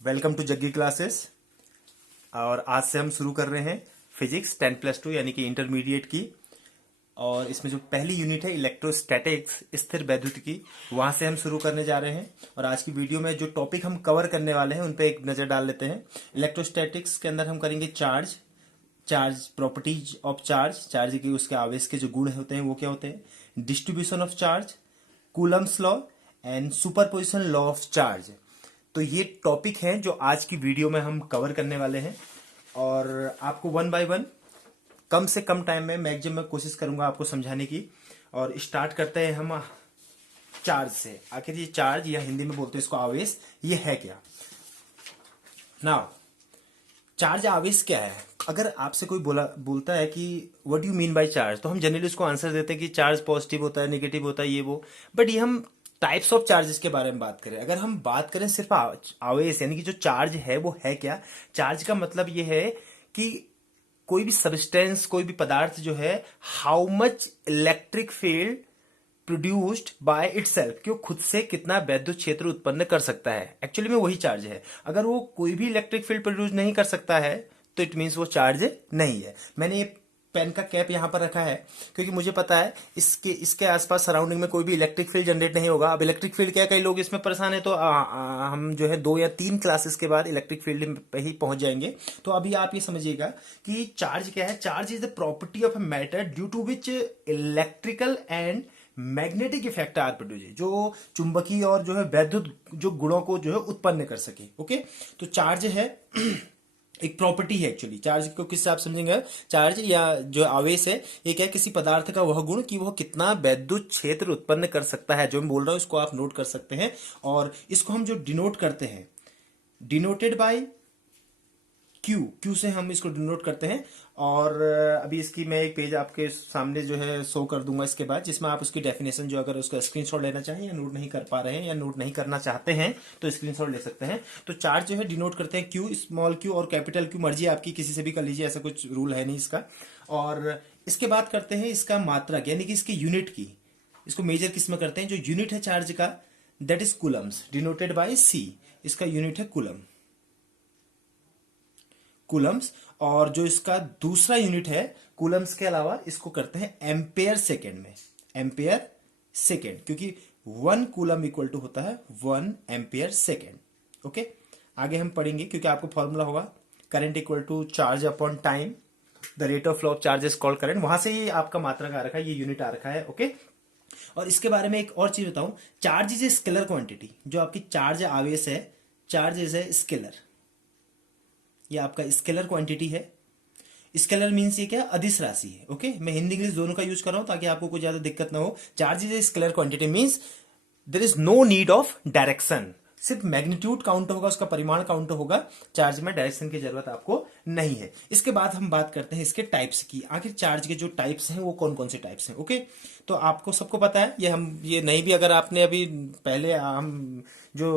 Welcome to Jaggi classes. और आज से हम शुरू कर रहे हैं फिजिक्स 10+2 यानी कि इंटरमीडिएट की। और इसमें जो पहली यूनिट है इलेक्ट्रोस्टैटिक्स स्थिर वैद्युतिकी, वहां से हम शुरू करने जा रहे हैं। और आज की वीडियो में जो टॉपिक हम कवर करने वाले हैं उन पे एक नज़र डाल लेते हैं। इलेक्ट्रोस्टैटिक्स के अंदर हम करेंगे charge, properties of charge, charge की उसके आवेश के जो गुण होते हैं वो क्या होते हैं, distribution of charge, Coulomb's law and superposition law of charge. तो ये टॉपिक हैं जो आज की वीडियो में हम कवर करने वाले हैं। और आपको वन बाय वन कम से कम टाइम में मैक्सिमम कोशिश करूंगा आपको समझाने की। और स्टार्ट करते हैं हम चार्ज से। आखिर ये चार्ज, या हिंदी में बोलते हैं इसको आवेश, ये है क्या। नाउ चार्ज आवेश क्या है। अगर आपसे कोई बोलता है कि what you mean by charge, तो हम जनरली उसको आंसर देते हैं कि चार्ज पॉजिटिव होता है, नेगेटिव होता है, ये वो। बट ये हम टाइप्स ऑफ चार्जेस के बारे में बात करें। अगर हम बात करें सिर्फ आवेश यानी कि जो चार्ज है वो है क्या। चार्ज का मतलब ये है कि कोई भी सब्सटेंस, कोई भी पदार्थ जो है, how much electric field produced by itself, कि वो खुद से कितना वैद्युत क्षेत्र उत्पन्न कर सकता है। एक्चुअली में वही चार्ज है। अगर वो कोई भी इलेक्ट्रिक फील्ड प्रोड्यूस नहीं कर सकता है तो इट मीन्स वो चार्ज नहीं है। मैंने ये पेन का कैप यहां पर रखा है क्योंकि मुझे पता है इसके आसपास सराउंडिंग में कोई भी इलेक्ट्रिक फील्ड जनरेट नहीं होगा। अब इलेक्ट्रिक फील्ड क्या है, कई लोग इसमें परेशान है, तो हम जो है 2 या 3 क्लासेस के बाद इलेक्ट्रिक फील्ड पे ही पहुंच जाएंगे। तो अभी आप ये समझिएगा कि चार्ज क्या है। Charge is the property of a matter due to which electrical and magnetic effect are produce, जो चुंबकीय और जो है वैद्युत जो गुणों को जो है उत्पन्न कर सके। ओके, तो चार्ज है एक प्रॉपर्टी है। एक्चुअली चार्ज को किससे आप समझेंगे, चार्ज या जो आवेश है ये क्या है, किसी पदार्थ का वह गुण कि वह कितना वैद्युत क्षेत्र उत्पन्न कर सकता है। जो मैं बोल रहा हूं इसको आप नोट कर सकते हैं। और इसको हम जो डिनोट करते हैं, डिनोटेड बाय क्यू से हम इसको डिनोट करते हैं। और अभी इसकी मैं एक पेज आपके सामने जो है शो कर दूंगा इसके बाद, जिसमें आप उसकी डेफिनेशन जो, अगर उसका स्क्रीनशॉट लेना चाहें या नोट नहीं कर पा रहे हैं या नोट नहीं करना चाहते हैं तो स्क्रीनशॉट ले सकते हैं। तो चार्ज जो है डिनोट करते हैं क्यू, स्मॉल क्यू और कैपिटल क्यू, मर्जी आपकी किसी से भी कर लीजिए, ऐसा कुछ रूल है नहीं इसका। और इसके बाद करते हैं इसका मात्रक यानी कि इसकी यूनिट की, इसको मेजर किस में करते हैं। जो यूनिट है चार्ज का that is coulombs, denoted by C. इसका यूनिट है कूलम्स। और जो इसका दूसरा यूनिट है कूलम्स के अलावा, इसको करते हैं एम्पेयर सेकेंड में, एम्पेयर सेकेंड, क्योंकि 1 कूलम इक्वल टू होता है 1 एम्पेयर सेकेंड। ओके, आगे हम पढ़ेंगे क्योंकि आपको फॉर्मूला होगा current equal to charge upon time, the rate of flow of charge is called current. वहां से ये आपका मात्रक आ रखा है, ये यूनिट आ रखा है। ओके, और इसके बारे में एक और चीज बताऊं, charge is a scalar quantity. जो आपकी चार्ज आवेश है, चार्ज इज ए स्केलर, ये आपका स्केलर क्वांटिटी है। स्केलर मीन्स ये क्या, अदिश राशि है। ओके, मैं हिंदी इंग्लिश दोनों का यूज कर रहा हूं ताकि आपको कोई ज्यादा दिक्कत ना हो। Charge is a scalar quantity means there is no need of direction, सिर्फ मैग्नीट्यूड काउंट होगा, उसका परिमाण काउंट होगा। चार्ज में डायरेक्शन की जरूरत आपको नहीं है। इसके बाद हम बात करते हैं इसके टाइप्स की। आखिर चार्ज के जो टाइप्स हैं वो कौन कौन से टाइप्स हैं। ओके, तो आपको सबको पता है, ये नहीं भी, अगर आपने अभी पहले हम जो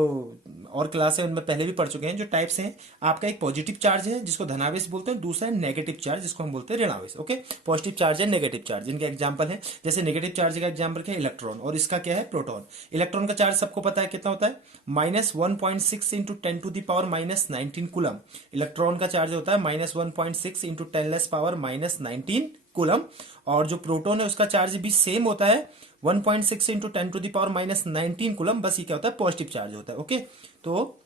और क्लास है उनमें पहले भी पढ़ चुके हैं। जो टाइप्स हैं, आपका एक पॉजिटिव चार्ज है जिसको धनावेश बोलते हैं, दूसरा है नेगेटिव चार्ज जिसको हम बोलते हैं ऋणावेश। ओके, पॉजिटिव चार्ज है, नेगेटिव चार्ज, इनके एग्जांपल है। जैसे नेगेटिव चार्ज का एग्जांपल क्या है, इलेक्ट्रॉन, और इसका क्या है, प्रोटॉन। इलेक्ट्रॉन का चार्ज सबको पता है कितना होता है, -1.6 into 10 to the power -19 coulomb. Electron का चार्ज होता है -1.6 इंटू 10 पावर -19 कूलम। और जो प्रोटॉन है उसका चार्ज भी सेम होता है 1.6 into 10 to the power -19 coulomb. बस ये क्या होता है, पॉजिटिव चार्ज होता है। ओके, तो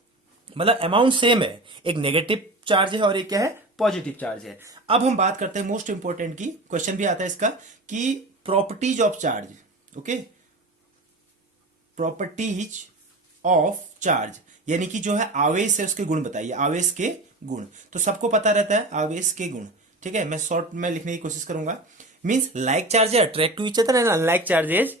मतलब अमाउंट सेम है, एक नेगेटिव चार्ज है और एक क्या है, पॉजिटिव चार्ज है। अब हम बात करते हैं मोस्ट इंपोर्टेंट की, क्वेश्चन भी आता है इसका, कि properties of charge. Okay, properties of charge यानी कि जो है आवेश है उसके गुण बताइए, आवेश के गुण। तो सबको पता रहता है आवेश के गुण, ठीक है। मैं शॉर्ट में लिखने की कोशिश करूंगा। Means like charge attract to each other and unlike charges,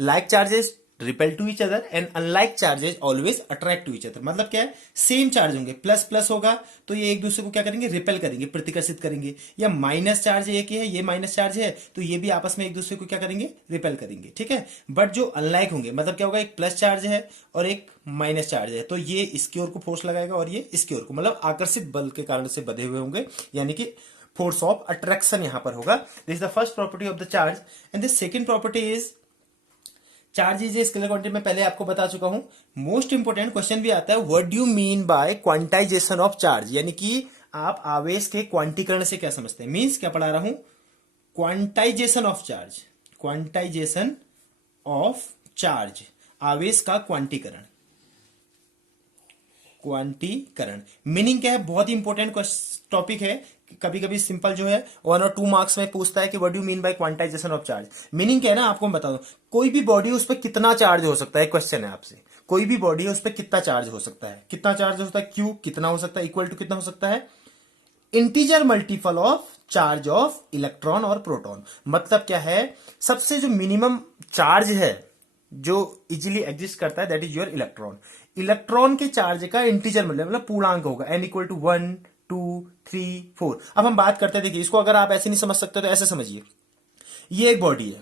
like charges repel to each other and unlike charges always attract to each other. मतलब क्या है, सेम चार्ज होंगे, प्लस प्लस होगा तो ये एक दूसरे को क्या करेंगे, रिपेल करेंगे, प्रतिकर्षित करेंगे। या माइनस चार्ज एक ही है, ये माइनस चार्ज है, तो ये भी आपस में एक दूसरे को क्या करेंगे, रिपेल करेंगे, ठीक है। बट जो अनलाइक होंगे, मतलब क्या होगा, एक प्लस चार्ज है और एक माइनस चार्ज है, तो ये इसकी ओर को फोर्स लगाएगा और ये इसकी ओर को, मतलब आकर्षित बल के कारण से बधे हुए होंगे, यानी कि फोर्स ऑफ अट्रैक्शन यहां पर होगा। This is the first property of the charge. And the second property is charge is a scalar quantity मैं पहले आपको बता चुका हूं। मोस्ट इंपोर्टेंट क्वेश्चन भी आता है, what do you mean by quantization of charge, यानी कि आप आवेश के क्वांटीकरण से क्या समझते हैं। मीन्स क्या पढ़ा रहा हूं, quantization of charge, quantization of charge, आवेश का क्वांटीकरण, क्वांटीकरण मीनिंग क्या है, बहुत ही इंपॉर्टेंट टॉपिक है। कभी कभी सिंपल जो है 1 और 2 मार्क्स में पूछता है कि what do mean by quantization of charge. Meaning क्या है ना, आपको मैं बता दूं, कोई भी बॉडी उस पर कितना चार्ज हो सकता है, क्वेश्चन है आपसे, कोई भी बॉडी है उस पर कितना चार्ज हो सकता है, कितना चार्ज हो सकता है, क्यू कितना हो सकता है, इक्वल टू कितना हो सकता है, integer multiple of charge of electron और प्रोटॉन। मतलब क्या है, सबसे जो मिनिमम चार्ज है जो इजीली एग्जिस्ट करता है that is your electron. Electron के चार्ज का इंटीजर मतलब पूर्णांक होगा, n इक्वल टू 1 2 3 4। अब हम बात करते हैं, देखिए इसको अगर आप ऐसे नहीं समझ सकते तो ऐसे समझिए, ये एक बॉडी है,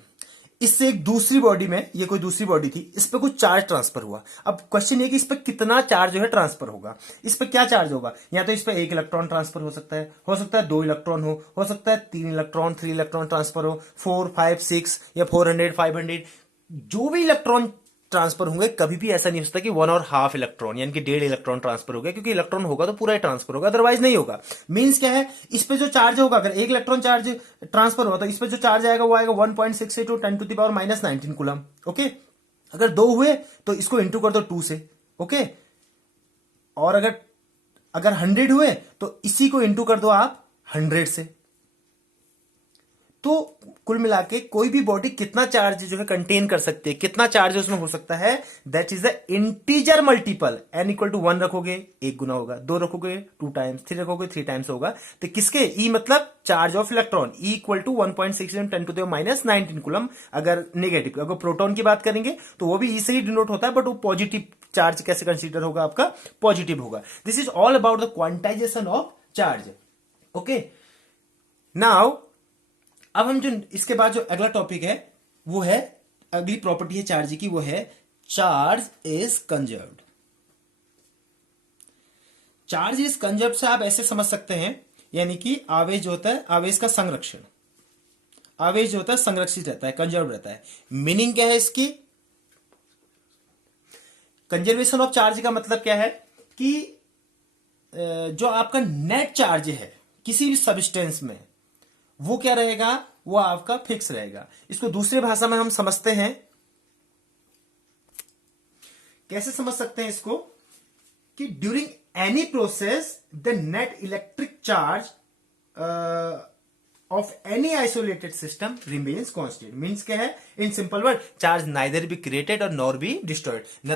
इससे एक दूसरी बॉडी में, ये कोई दूसरी बॉडी थी, इस पे कुछ चार्ज ट्रांसफर हुआ। अब क्वेश्चन ये कि इस पे कितना चार्ज जो है ट्रांसफर होगा, इस पे क्या चार्ज होगा, या तो इस पे 1 इलेक्ट्रॉन ट्रांसफर हो सकता है 2 इलेक्ट्रॉन हो सकता है 3 इलेक्ट्रॉन 3 इलेक्ट्रॉन ट्रांसफर हो, 4 5 6 या 400 500, जो भी इलेक्ट्रॉन ट्रांसफर होंगे, कभी भी ऐसा नहीं हो सकता कि 1.5 इलेक्ट्रॉन यानी कि 1.5 इलेक्ट्रॉन ट्रांसफर हो गया, क्योंकि इलेक्ट्रॉन होगा तो पूरा ही ट्रांसफर होगा, अदरवाइज नहीं होगा। मींस क्या है, इस पे जो चार्ज होगा, अगर 1 इलेक्ट्रॉन चार्ज ट्रांसफर हुआ तो इस पे जो चार्ज आएगा वो आएगा 1.6 into 10⁻⁻19 कूलम। ओके, अगर 2 हुए तो इसको इंटू कर दो 2 से। ओके, और अगर 100 हुए तो इसी को इंटू कर दो आप 100 से। तो कुल मिला के कोई भी बॉडी कितना चार्ज जो है कंटेन कर सकती है, कितना चार्ज उसमें हो सकता है, that is the integer multiple. n equal to 1 रखोगे 1 गुना होगा, 2 रखोगे 2 टाइम्स, 3 रखोगे 3 टाइम्स होगा। तो किसके, E मतलब charge of electron, E equal to 1.6 10⁻⁻19 coulomb. अगर नेगेटिव, अगर प्रोटॉन की बात करेंगे तो वो भी E से ही डिनोट होता है, बट वो पॉजिटिव चार्ज कैसे कंसीडर होगा, आपका पॉजिटिव होगा। This is all about the quantization of charge. Okay, now अब हम जो इसके बाद जो अगला टॉपिक है वो है, अगली प्रॉपर्टी है चार्ज की, वो है charge is conserved. Charge is conserved से आप ऐसे समझ सकते हैं, यानी कि आवेश जो होता है, आवेश का संरक्षण, आवेश जो होता है संरक्षित रहता है, कंजर्व रहता है। मीनिंग क्या है इसकी, कंजर्वेशन ऑफ चार्ज का मतलब क्या है कि जो आपका नेट चार्ज है किसी भी सब्सटेंस में, वो क्या रहेगा, वो आपका फिक्स रहेगा। इसको दूसरी भाषा में हम समझते हैं, कैसे समझ सकते हैं इसको, कि during any process the net electric charge of any isolated system remains constant. Means क्या है, in simple word, charge neither be created और नॉर बी डिस्ट्रॉयड। न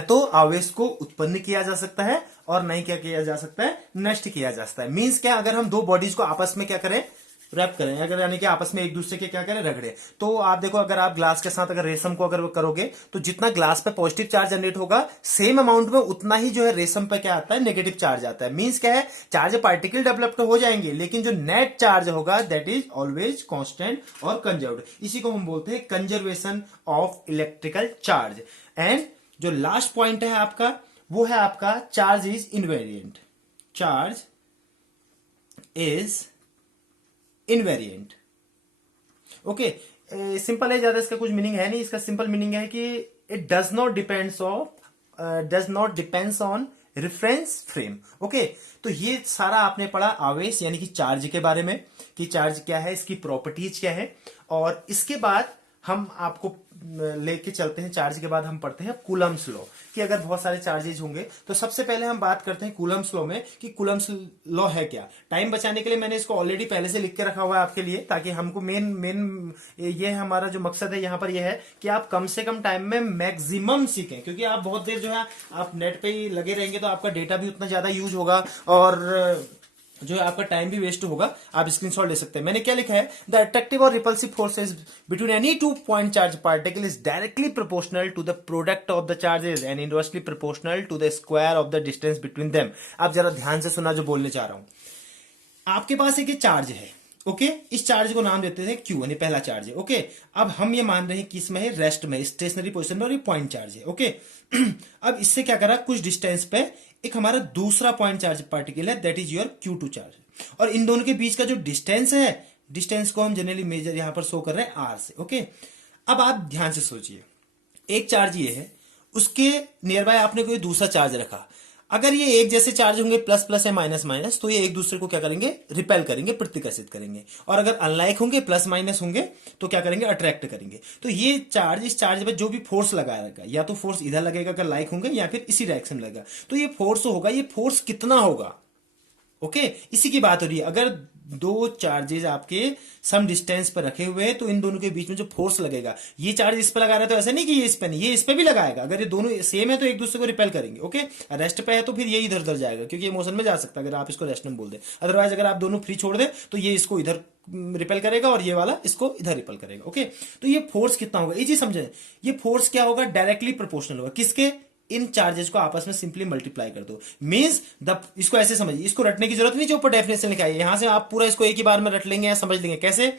तो आवेश को उत्पन्न किया जा सकता है और नहीं क्या किया जा सकता है, नष्ट किया जा सकता है। मींस क्या, अगर हम दो बॉडीज को आपस में क्या करें, रैप करें, अगर यानी कि आपस में एक दूसरे के क्या करें, रगड़े, तो आप देखो, अगर आप ग्लास के साथ अगर रेशम को अगर करोगे तो जितना ग्लास पे पॉजिटिव चार्ज जनरेट होगा, सेम अमाउंट में उतना ही जो है रेशम पे क्या आता है, नेगेटिव चार्ज आता है। मींस क्या है, चार्ज पार्टिकल डेवलप हो जाएंगे, लेकिन जो नेट चार्ज होगा दैट इज ऑलवेज कांस्टेंट और कंजर्व्ड। इसी को हम बोलते हैं conservation of electrical charge. And जो लास्ट पॉइंट है आपका, वो है आपका charge is invariant. Charge is invariant. Okay, simple है, ज्यादा इसका कुछ मीनिंग है नहीं। इसका सिंपल मीनिंग है कि it does not depends on reference frame. Okay, तो ये सारा आपने पढ़ा आवेश यानी कि चार्ज के बारे में, कि चार्ज क्या है, इसकी प्रॉपर्टीज क्या है। और इसके बाद हम आपको लेके चलते हैं, चार्ज के बाद हम पढ़ते हैं कूलम्स लॉ, कि अगर बहुत सारे चार्जेज होंगे तो सबसे पहले हम बात करते हैं कूलम्स लॉ में, कि कूलम्स लॉ है क्या। टाइम बचाने के लिए मैंने इसको ऑलरेडी पहले से लिख के रखा हुआ है आपके लिए, ताकि हमको मेन ये हमारा जो मकसद है यहाँ पर यह है कि आप कम से कम टाइम में मैक्सिमम सीखें, क्योंकि आप बहुत देर जो है आप नेट पे ही लगे रहेंगे तो आपका डेटा भी उतना ज्यादा यूज होगा और जो है आपका टाइम भी वेस्ट होगा। आप स्क्रीनशॉट ले सकते हैं। मैंने क्या लिखा है, द अट्रैक्टिव और repulsive forces between any 2 point charge particle is directly proportional to the product of the charges and inversely proportional to the square of the distance between them. आप जरा ध्यान से सुना जो बोलने चाह रहा हूं। आपके पास एक चार्ज है, ओके, इस चार्ज को नाम देते हैं क्यू, यानी पहला चार्ज है। ओके, अब हम ये मान रहे हैं कि इसमें है रेस्ट में, स्टेशनरी पोजीशन में, और ये पॉइंट चार्ज है। ओके, अब इससे क्या करा, कुछ डिस्टेंस पे एक हमारा दूसरा पॉइंट चार्ज पार्टिकल है, that is your Q2 charge. और इन दोनों के बीच का जो डिस्टेंस है, डिस्टेंस को हम जनरली मेजर यहां पर शो कर रहे हैं R से। ओके, अब आप ध्यान से सोचिए, एक चार्ज ये है, उसके नियर बाय आपने कोई दूसरा चार्ज रखा। अगर ये एक जैसे चार्ज होंगे, प्लस प्लस या माइनस माइनस, तो ये एक दूसरे को क्या करेंगे, रिपेल करेंगे, प्रतिकर्षित करेंगे। और अगर अनलाइक होंगे, प्लस माइनस होंगे, तो क्या करेंगे, अट्रैक्ट करेंगे। तो ये चार्ज, इस चार्ज पर जो भी फोर्स लगाएगा, या तो फोर्स इधर लगेगा अगर लाइक होंगे, या फिर इसी डायरेक्शन लगेगा। तो ये फोर्स होगा, ये फोर्स कितना होगा, ओके इसी की बात हो रही है। अगर दो चार्जेस आपके सम डिस्टेंस पर रखे हुए हैं, तो इन दोनों के बीच में जो फोर्स लगेगा, ये चार्ज इस पे लगा रहा है तो ऐसा नहीं कि ये इस पे नहीं, ये इस पे भी लगाएगा। अगर ये दोनों सेम है तो एक दूसरे को रिपेल करेंगे, ओके। रेस्ट पे है तो फिर ये इधर उधर जाएगा, क्योंकि ये मोशन में जा सकता है अगर आप इसको रेस्ट में बोल दें। अदरवाइज अगर आप दोनों फ्री छोड़ दें तो ये इसको इधर रिपेल करेगा और ये वाला इसको इधर रिपेल करेगा, ओके। तो ये फोर्स कितना होगा, ये चीज समझे। ये फोर्स क्या होगा, डायरेक्टली प्रोपोर्शनल होगा किसके, इन चार्जेस को आपस में सिंपली मल्टीप्लाई कर दो। मींस द, इसको ऐसे समझिए, इसको रटने की जरूरत नहीं, जो ऊपर डेफिनेशन लिखा है यहां से आप पूरा इसको एक ही बार में रट लेंगे या समझ लेंगे। कैसे,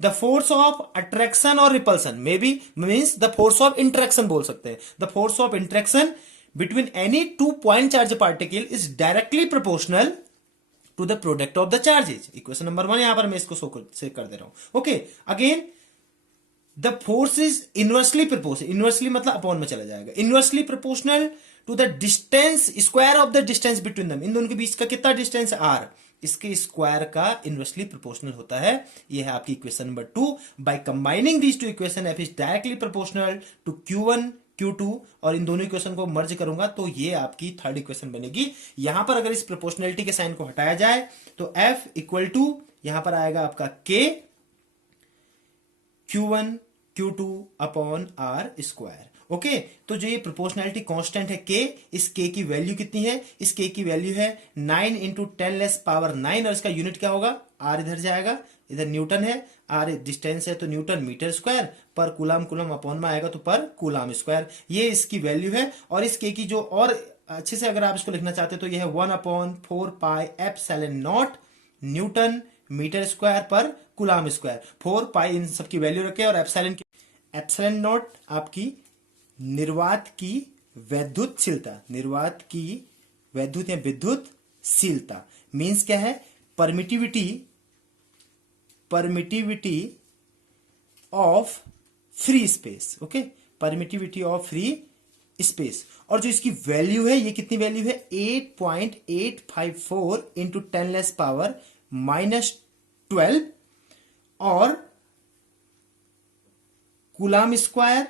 द फोर्स ऑफ अट्रैक्शन और repulsion may be means the force of interaction बोल सकते हैं। The force of interaction between any two point charge particle is directly proportional to the product of the charges. Equation number 1 यहां पर मैं इसको से कर दे रहा हूं, okay. Again the force is inversely proportional, inversely मतलब अपॉन में चला जाएगा, inversely proportional to the distance, square of the distance between them. इन दोनों के बीच का कितना डिस्टेंस, आर, इसके स्क्वायर का इनवर्सली प्रोपोर्शनल होता है। ये है आपकी equation number 2। By combining these two equation, F is directly proportional to Q1 Q2, और इन दोनों इक्वेशन को मर्ज करूंगा तो ये आपकी थर्ड इक्वेशन बनेगी। यहां पर अगर इस प्रोपोर्शनलिटी के साइन को हटाया जाए तो F इक्वल टू यहां पर आएगा आपका K Q1 Q2 upon r square, okay. तो जो ये प्रोपोर्शनैलिटी कांस्टेंट है K, इस K की वैल्यू कितनी है, इस K की वैल्यू है 9 इंटू 10⁻⁹, और इसका यूनिट क्या होगा, R इधर जाएगा, इधर न्यूटन है, R डिस्टेंस है तो न्यूटन मीटर स्क्वायर, पर कूलम कूलम अपॉन में आएगा तो पर कूलम स्क्वायर, ये इसकी वैल्यू है। और इस K की जो और अच्छे से अगर आप इसको लिखना चाहते हैं तो यह है 1/4πε0 न्यूटन मीटर स्क्वायर पर कूलम स्क्वायर। 4 इन सबकी वैल्यू रखे और एप्सिलॉन नॉट आपकी निर्वात की वैद्युतशीलता, निर्वात की वैद्युत या विद्युतशीलता मींस क्या है, permittivity of free space, okay, permittivity of free space. और जो इसकी वैल्यू है, ये कितनी वैल्यू है, 8.854 इंटू 10⁻⁻12 और कूलम स्क्वायर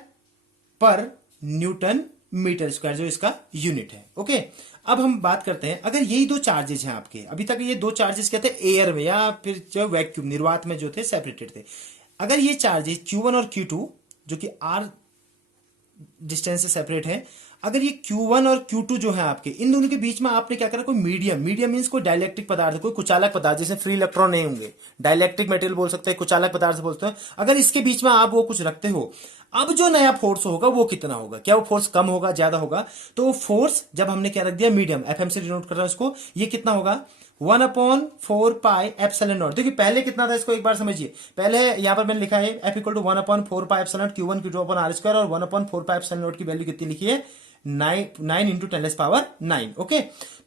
पर न्यूटन मीटर स्क्वायर जो इसका यूनिट है, ओके। अब हम बात करते हैं, अगर यही दो चार्जेस हैं आपके, अभी तक ये दो चार्जेस क्या थे, एयर में या फिर जो वैक्यूम निर्वात में जो थे सेपरेटेड थे। अगर ये चार्जेस Q1 और Q2 जो कि R डिस्टेंस से सेपरेट है, अगर ये Q1 और Q2 जो है आपके, इन दोनों के बीच में आपने क्या करा, कोई मीडियम मीन्स कोई डाइलेक्ट्रिक पदार्थ, कोई कुचालक पदार्थ, जैसे फ्री इलेक्ट्रॉन नहीं होंगे, डाइलेक्ट्रिक मटेरियल बोल सकते हैं, कुचालक पदार्थ बोलते हैं। अगर इसके बीच में आप वो कुछ रखते हो, अब जो नया फोर्स होगा वो कितना होगा, क्या वो फोर्स कम होगा, ज्यादा होगा? तो वो फोर्स जब हमने क्या रख दिया, मीडियम, FM से डिनोट कर रहा हूं इसको, ये कितना होगा, 1/4πε0। देखिए पहले कितना था, इसको एक बार समझिए। पहले यहां पर मैंने लिखा है F equal to 1/4πε0 Q1 Q2 upon R square, और 1/4πε0 की वैल्यू कितनी लिखी है, 9 इंटू 10⁻⁹, ओके।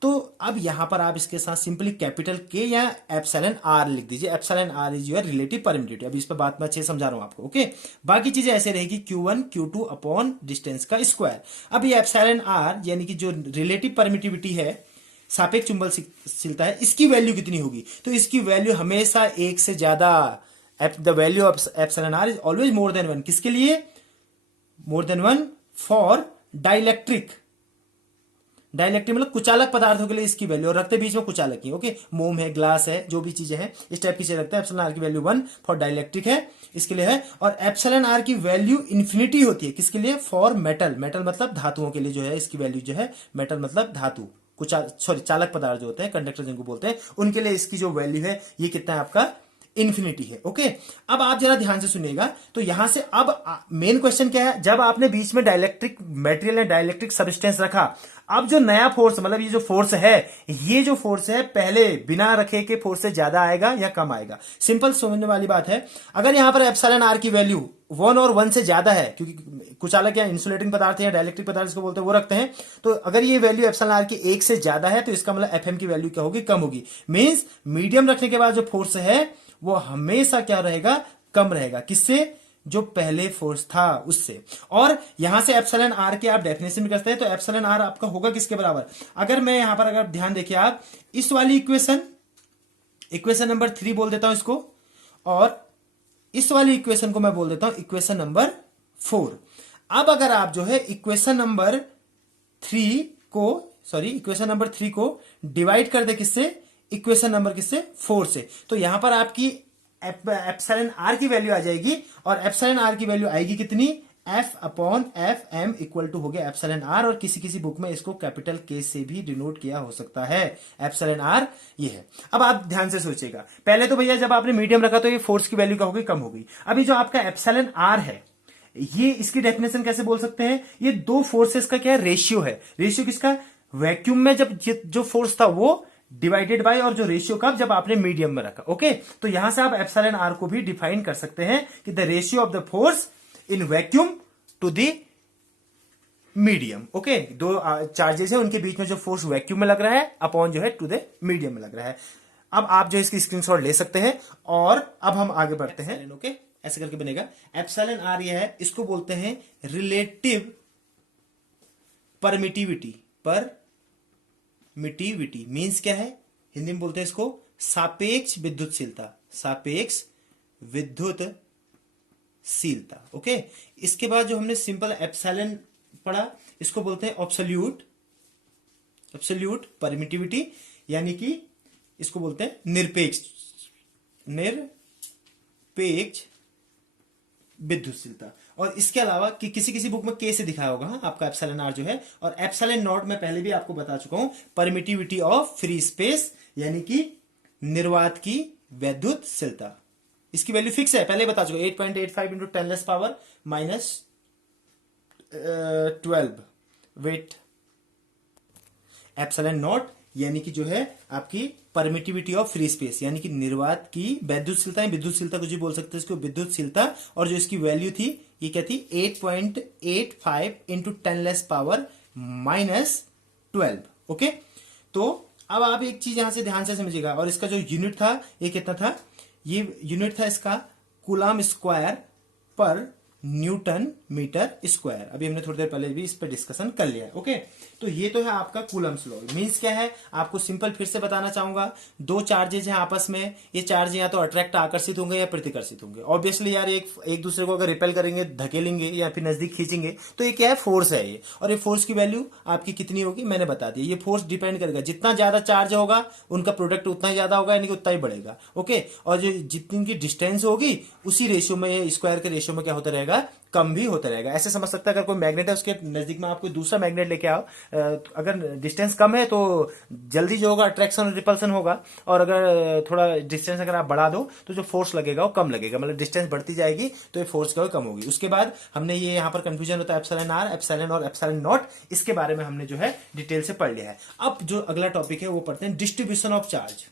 तो अब यहां पर आप इसके साथ सिंपली कैपिटल K या एप्सिलॉन R लिख दीजिए। Epsilon R is your relative permittivity. अभी इस पर बात मैं अच्छे से समझा रहा हूं आपको, ओके। बाकी चीजें ऐसे रहेगी, Q1 Q2 अपॉन डिस्टेंस का स्क्वायर। अब ये एप्सिलॉन R यानी कि जो रिलेटिव परमिटिविटी है, सापेक्ष चुंबकशीलता है, इसकी वैल्यू कितनी होगी, तो इसकी वैल्यू हमेशा 1 से ज्यादा, the value of epsilon R is always more than 1। किसके लिए, मोर देन 1 फॉर डाइलेक्ट्रिक मतलब कुचालक पदार्थों के लिए इसकी वैल्यू, और रखते बीच में कुचालक ही, ओके। मोम है, ग्लास है, जो भी चीजें हैं इस टाइप की चीजें रखते हैं। एप्सिलॉन R की वैल्यू 1 फॉर डाइलेक्ट्रिक है, इसके लिए है। और एप्सिलॉन R की वैल्यू इन्फिनिटी होती है, किसके लिए, फॉर मेटल मतलब धातुओं के लिए जो है इसकी वैल्यू जो है, मेटल मतलब धातु, चालक पदार्थ जो होते हैं, कंडक्टर जिनको बोलते हैं, उनके लिए इसकी जो वैल्यू है ये कितना है आपका, इन्फिनिटी है, ओके। अब आप जरा ध्यान से सुनिएगा, तो यहां से अब मेन क्वेश्चन क्या है, जब आपने बीच में डाइलेक्ट्रिक मटेरियल या डाइलेक्ट्रिक सब्सटेंस रखा, अब जो नया फोर्स, मतलब ये जो फोर्स है, ये जो फोर्स है पहले बिना रखे के फोर्स से ज्यादा आएगा या कम आएगा? सिंपल समझने वाली बात है। अगर यहां पर एप्सिलॉन R की वैल्यू 1 और 1 से ज्यादा है, क्योंकि कुचालक या इंसुलेटिंग पदार्थ या डाइलेक्ट्रिक पदार्थ जिसको बोलते हैं वो रखते हैं, तो अगर ये वैल्यू एप्सिलॉन R की 1 से ज्यादा है तो इसका मतलब FM की वैल्यू क्या होगी, कम होगी। मींस मीडियम रखने के बाद जो फोर्स है वो हमेशा क्या रहेगा, कम रहेगा। किससे, जो पहले फोर्स था उससे। और यहां से एप्सिलॉन आर की आप डेफिनेशन भी करते हैं, तो एप्सिलॉन आर आपका होगा किसके बराबर? अगर मैं यहां पर अगर ध्यान देखिए आप, इस वाली इक्वेशन नंबर 3 बोल देता हूं इसको, और इस वाली इक्वेशन को मैं बोल देता हूं इक्वेशन नंबर 4। अब अगर आप जो है इक्वेशन नंबर 3 को डिवाइड कर दे किससे? इक्वेशन नंबर किससे? 4 से। तो यहां पर आपकी एप्सिलॉन आर की वैल्यू आ जाएगी, और एप्सिलॉन आर की वैल्यू आएगी कितनी? F upon F m equal to हो गया एप्सिलॉन आर, और किसी किसी बुक में इसको कैपिटल के से भी डिनोट किया हो सकता है। एप्सिलॉन आर ये है। अब आप ध्यान से सोचिएगा, पहले तो भैया जब आपने मीडियम रखा तो ये फोर्स की वैल्यू क्या होगी? कम होगी। अभी जो आपका एप्सिलॉन आर है, ये इसकी डेफिनेशन कैसे बोल सकते हैं? ये दो फोर्सेस का क्या है? रेशियो है। रेशियो किसका? वैक्यूम में जब जो फोर्स था वो डिवाइडेड बाय, और जो रेशियो कब? जब आपने मीडियम में रखा। ओके, तो यहां से आप एप्सिलॉन आर को भी डिफाइन कर सकते हैं कि the ratio of the force in vacuum to the medium. Okay, दो चार्जेस है, उनके बीच में जो फोर्स वैक्यूम में लग रहा है अपॉन जो है टू द मीडियम में लग रहा है। अब आप जो इसकी स्क्रीनशॉट ले सकते हैं, और अब हम आगे बढ़ते हैं। ओके, ऐसे करके बनेगा एप्सिलॉन आर। यह है, इसको बोलते हैं रिलेटिव परमिटिविटी। परमिटिविटी मीन्स क्या है? हिंदी में बोलते हैं इसको सापेक्ष विद्युतशीलता। सापेक्ष विद्युतशीलता। ओके, इसके बाद जो हमने सिंपल एप्सिलॉन पढ़ा, इसको बोलते हैं एब्सोल्यूट परमिटिविटी, यानी कि इसको बोलते हैं निरपेक्ष विद्युतशीलता। और इसके अलावा कि किसी किसी बुक में के से दिखाया होगा हाँ, आपका एप्सिलॉन आर जो है। और एप्सिलॉन नॉट मैं पहले भी आपको बता चुका हूं, परमिटिविटी ऑफ फ्री स्पेस, यानी कि निर्वात की वैद्युतशीलता। इसकी वैल्यू फिक्स है, पहले बता चुका, 8.85 इंटू 10 पावर माइनस 12 वेट। एप्सिलॉन नॉट यानी कि जो है आपकी परमिटिविटी ऑफ फ्री स्पेस, यानी कि निर्वात की विद्युतशीलता कुछ भी बोल सकते हैं इसको, विद्युतशीलता। और जो इसकी वैल्यू थी ये क्या थी? 8.85 इंटू 10 पावर माइनस 12। ओके, तो अब आप एक चीज यहां से ध्यान से समझिएगा, और इसका जो यूनिट था ये कितना था? ये यूनिट था इसका कूलम स्क्वायर पर न्यूटन मीटर स्क्वायर। अभी हमने थोड़ी देर पहले भी इस पर डिस्कशन कर लिया है। ओके, तो ये तो है आपका कूलम्स लॉ। मींस क्या है? आपको सिंपल फिर से बताना चाहूंगा, दो चार्जेज हैं आपस में, ये चार्ज या तो अट्रैक्ट आकर्षित होंगे या प्रतिकर्षित होंगे। ऑब्वियसली यार एक दूसरे को अगर रिपेल करेंगे, धकेलेंगे या फिर नजदीक खींचेंगे, तो ये क्या है? फोर्स है ये। और ये फोर्स की वैल्यू आपकी कितनी होगी मैंने बता दी। ये फोर्स डिपेंड करेगा, जितना ज्यादा चार्ज होगा उनका प्रोडक्ट उतना ही ज्यादा होगा, यानी कि उतना ही बढ़ेगा। ओके, और जो जितनी की डिस्टेंस होगी उसी रेशियो में, स्क्वायर के रेशियो में क्या होता रहेगा? कम भी होता रहेगा। ऐसे समझ सकते हैं, अगर कोई मैग्नेट है उसके नजदीक में आप कोई दूसरा मैग्नेट लेके आओ, अगर डिस्टेंस कम है तो जल्दी जो होगा अट्रैक्शन और रिपल्सन होगा, और अगर थोड़ा डिस्टेंस अगर आप बढ़ा दो तो जो फोर्स लगेगा वो कम लगेगा। मतलब डिस्टेंस बढ़ती जाएगी तो ये फोर्स का कम होगी। उसके बाद हमने ये यहाँ पर कंफ्यूजन होता है एप्सिलॉन आर, एप्सिलॉन और एप्सिलॉन नॉट, इसके बारे में हमने जो है डिटेल से पढ़ लिया है। अब जो अगला टॉपिक है वो पढ़ते हैं distribution of charge.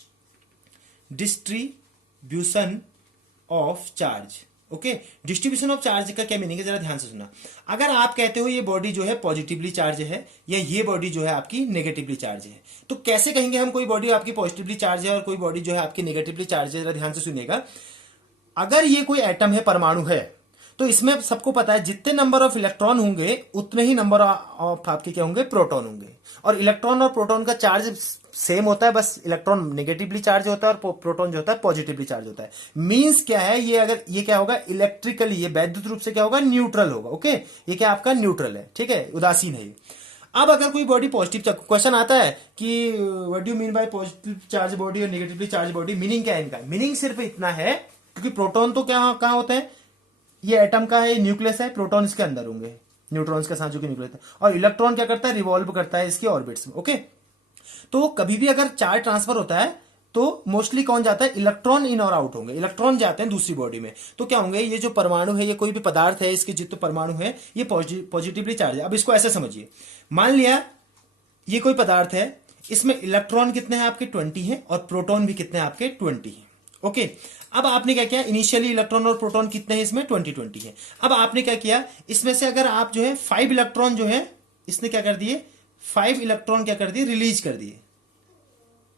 Distribution of charge. Okay, distribution of charge का क्या मीनिंग है जरा ध्यान से सुनना। अगर आप कहते हो ये बॉडी जो है पॉजिटिवली चार्ज है, या ये बॉडी जो है आपकी नेगेटिवली चार्ज है, तो कैसे कहेंगे हम कोई बॉडी आपकी पॉजिटिवली चार्ज है और कोई बॉडी जो है आपकी नेगेटिवली चार्ज है? जरा ध्यान से सुनिएगा। अगर ये कोई एटम है, परमाणु है, तो इसमें सबको पता है जितने नंबर ऑफ इलेक्ट्रॉन होंगे उतने ही नंबर ऑफ आपके क्या होंगे? प्रोटॉन होंगे। और इलेक्ट्रॉन और प्रोटॉन का चार्ज सेम होता है, बस इलेक्ट्रॉन नेगेटिवली चार्ज होता है और प्रोटॉन जो होता है पॉजिटिवली चार्ज होता है। मींस क्या है? ये अगर ये क्या होगा? इलेक्ट्रिकली ये वैद्युत रूप से क्या होगा? न्यूट्रल होगा। ओके, ये क्या आपका न्यूट्रल है, ठीक है, उदासीन है ये। अब अगर कोई बॉडी पॉजिटिव, क्वेश्चन आता है कि what do mean by positive charge body और नेगेटिवली चार्ज बॉडी, मीनिंग क्या है इनका? मीनिंग सिर्फ इतना है, क्योंकि प्रोटॉन तो क्या कहां होते हैं? ये एटम का है, न्यूक्लियस है, प्रोटॉन इसके अंदर होंगे, न्यूट्रॉन्स के साथ जो कि न्यूक्लियस है। और इलेक्ट्रॉन क्या करता है? रिवॉल्व करता है इसकी ऑर्बिट्स में। ओके, तो कभी भी अगर चार्ज ट्रांसफर होता है तो मोस्टली कौन जाता है? इलेक्ट्रॉन इन और आउट होंगे, इलेक्ट्रॉन जाते हैं दूसरी बॉडी में। तो क्या होंगे? ये जो परमाणु है, ये कोई भी पदार्थ है, इसके जितने परमाणु है ये पॉजिटिवली चार्ज है। अब इसको ऐसे समझिए, मान लिया ये कोई पदार्थ है, इसमें इलेक्ट्रॉन कितने हैं आपके? 20 हैं, और प्रोटॉन भी कितने हैं आपके? 20 हैं। ओके, अब आपने क्या किया? इनिशियली इलेक्ट्रॉन और प्रोटॉन कितने हैं इसमें? 20 है। अब आपने क्या किया? इसमें से अगर आप जो है 5 इलेक्ट्रॉन जो है, इसने क्या कर दिए? 5 इलेक्ट्रॉन क्या कर दिए? रिलीज कर दिए,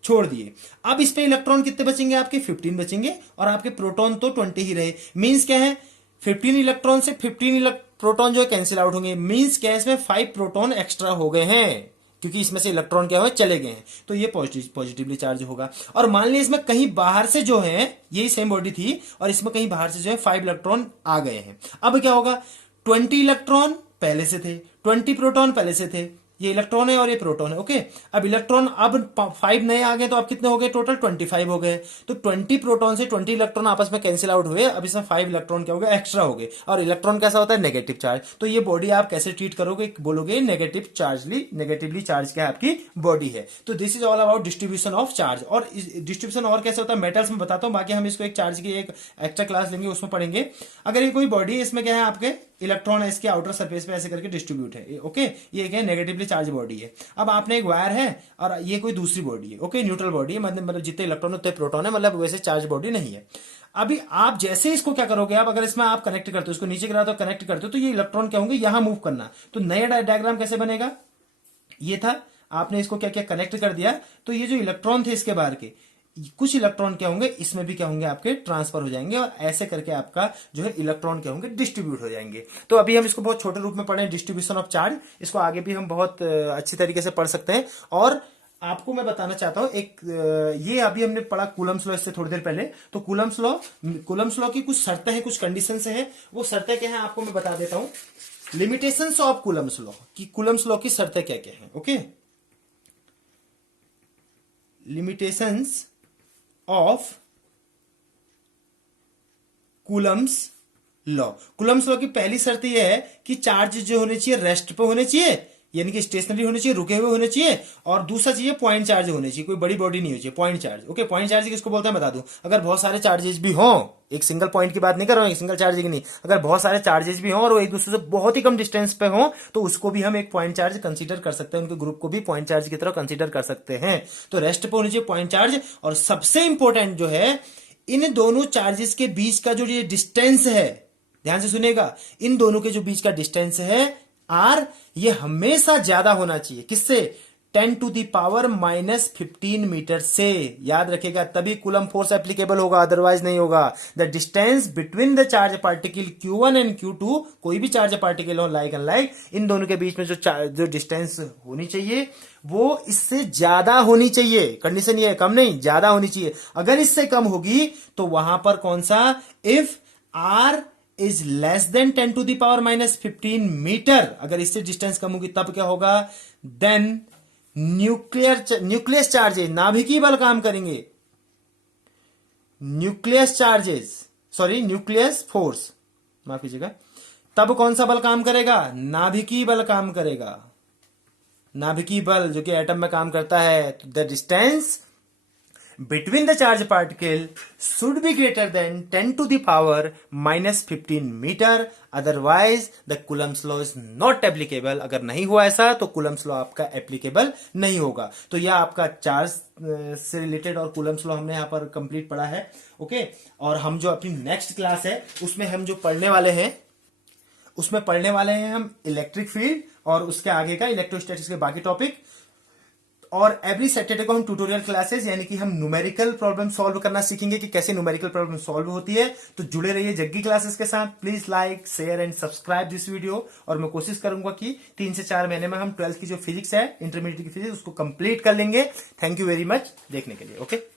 छोड़ दिए। अब इस पे इलेक्ट्रॉन कितने बचेंगे आपके? 15 बचेंगे, और आपके प्रोटॉन तो 20 ही रहे। मींस क्या है? 15 इलेक्ट्रॉन से 15 प्रोटॉन जो है कैंसिल आउट होंगे, मींस गैस में 5 प्रोटॉन एक्स्ट्रा हो गए हैं क्योंकि इसमें से इलेक्ट्रॉन क्या हुए चले गए हैं, तो ये पॉजिटिवली चार्ज होगा। और मान लीजिए इसमें कहीं बाहर से जो है, यही सेम बॉडी थी और इसमें कहीं बाहर से जो है 5 इलेक्ट्रॉन आ गए हैं। अब क्या होगा, 20 इलेक्ट्रॉन पहले से थे, 20 प्रोटॉन पहले से थे, ये इलेक्ट्रॉन है और ये प्रोटॉन है। ओके, अब इलेक्ट्रॉन अब 5 नए आ गए, तो अब कितने हो गए टोटल 25 हो गए। तो 20 प्रोटॉन से 20 इलेक्ट्रॉन आपस में कैंसिल आउट हुए, अब इसमें 5 इलेक्ट्रॉन क्या हो गए एक्स्ट्रा हो गए। और इलेक्ट्रॉन कैसा होता है नेगेटिव चार्ज, तो ये बॉडी आप कैसे ट्रीट करोगे, बोलोगे नेगेटिवली चार्ज क्या आपकी बॉडी है। तो this is all about distribution of charge. और डिस्ट्रीब्यूशन और कैसे होता है मेटल्स में बताता हूं, बाकी हम इसको एक चार्ज की एक एक्स्ट्रा क्लास लेंगे उसमें पढ़ेंगे। अगर ये कोई बॉडी, इसमें क्या है आपके इलेक्ट्रॉन है, इसके आउटर सरफेस पे ऐसे करके डिस्ट्रीब्यूट है। ओके, ये क्या है नेगेटिवली चार्ज बॉडी है। अब आपने एक वायर है और ये कोई दूसरी बॉडी है। ओके, न्यूट्रल बॉडी है, मतलब जितने इलेक्ट्रॉन उतने प्रोटॉन है, मतलब वैसे चार्ज बॉडी नहीं है। अभी आप जैसे इसको क्या करोगे, आप अगर इसमें आप कनेक्ट करते हो, इसको नीचे गिरा तो कनेक्ट करते हो, तो ये इलेक्ट्रॉन क्या होंगे यहां मूव करना। तो नया डायग्राम कैसे बनेगा, ये था, आपने इसको क्या क्या कनेक्ट कर दिया, तो ये जो इलेक्ट्रॉन थे इसके बाहर के, कुछ इलेक्ट्रॉन क्या होंगे इसमें भी क्या होंगे आपके ट्रांसफर हो जाएंगे, और ऐसे करके आपका जो है इलेक्ट्रॉन क्या होंगे डिस्ट्रीब्यूट हो जाएंगे। तो अभी हम इसको बहुत छोटे रूप में पढ़े, डिस्ट्रीब्यूशन ऑफ चार्ज, इसको आगे भी हम बहुत अच्छी तरीके से पढ़ सकते हैं। और आपको मैं बताना चाहता हूं एक, ये अभी हमने पढ़ा कूलम्स लॉ इससे थोड़ी देर पहले, तो कूलम्स लॉ की कुछ शर्तें हैं, कुछ कंडीशंस हैं, वो शर्तें क्या हैं आपको मैं बता देता हूं। लिमिटेशंस ऑफ कूलम्स लॉ, कि कूलम्स लॉ की शर्तें क्या क्या हैं। Okay, limitations of Coulomb's law. Coulomb's law की पहली शर्त यह है कि चार्ज जो होने चाहिए रेस्ट पे होने चाहिए, यानी कि स्टेशनरी होने चाहिए, रुके हुए होने चाहिए। और दूसरा चाहिए पॉइंट चार्ज होने चाहिए, कोई बड़ी बॉडी नहीं होनी चाहिए, point charge. Okay, point charge किसको बोलते हैं बता दूं, अगर बहुत सारे चार्जेस भी हों, एक सिंगल पॉइंट की बात नहीं कर रहा हूं, एक सिंगल चार्ज की नहीं, अगर बहुत सारे चार्जेस भी हों और वो एक दूसरे से बहुत ही कम डिस्टेंस पे हों, तो उसको भी हम एक पॉइंट चार्ज कंसीडर कर सकते हैं, उनके ग्रुप को भी पॉइंट चार्ज की तरह कंसीडर कर सकते हैं। तो रेस्ट पे होनी चाहिए पॉइंट चार्ज। और सबसे इंपॉर्टेंट जो है, इन दोनों चार्जेस के बीच का जो ये डिस्टेंस है, ध्यान से सुनेगा, इन दोनों के जो बीच का डिस्टेंस है आर, ये हमेशा ज्यादा होना चाहिए किससे, 10 टू द पावर -15 मीटर से। याद रखेगा, तभी कूलम फोर्स एप्लीकेबल होगा, अदरवाइज नहीं होगा। The distance between the charge particle Q1 and Q2, कोई भी चार्ज पार्टिकल हो लाइक एंड लाइक, इन दोनों के बीच में जो डिस्टेंस होनी चाहिए वो इससे ज्यादा होनी चाहिए। कंडीशन ये है, कम नहीं, ज्यादा होनी चाहिए। अगर इससे कम होगी तो वहां पर कौन सा, if r is less than 10 to the power -15 metre, अगर इससे डिस्टेंस कम होगी तब क्या होगा, देन न्यूक्लियस चार्जेस, नाभिकीय बल काम करेंगे। न्यूक्लियस फोर्स, माफ कीजिएगा, तब कौन सा बल काम करेगा, नाभिकीय बल काम करेगा। नाभिकीय बल जो कि एटम में काम करता है। The distance between the charge particle should be greater than 10 to the power -15 meter, otherwise the Coulomb's law is not applicable। अगर नहीं हुआ ऐसा तो Coulomb's law आपका एप्लीकेबल नहीं होगा। तो यह आपका चार्ज से रिलेटेड और Coulomb's law हमने यहाँ पर कंप्लीट पढ़ा है। ओके, और हम जो अपनी नेक्स्ट क्लास है उसमें हम जो पढ़ने वाले हैं हम इलेक्ट्रिक फील्ड और उसके आगे का इलेक्ट्रोस्टैटिक्स के बाकी टॉपिक। और एवरी सैटरडे को हम ट्यूटोरियल क्लासेस, यानी कि हम न्यूमेरिकल प्रॉब्लम सॉल्व करना सीखेंगे कि कैसे न्यूमेरिकल प्रॉब्लम सॉल्व होती है। तो जुड़े रहिए जग्गी क्लासेस के साथ। Please like, share and subscribe this video. और मैं कोशिश करूंगा कि 3 से 4 महीने में हम 12th की जो फिजिक्स है, इंटरमीडिएट की फिजिक्स, उसको कंप्लीट कर लेंगे। थैंक यू वेरी मच देखने के लिए। ओके।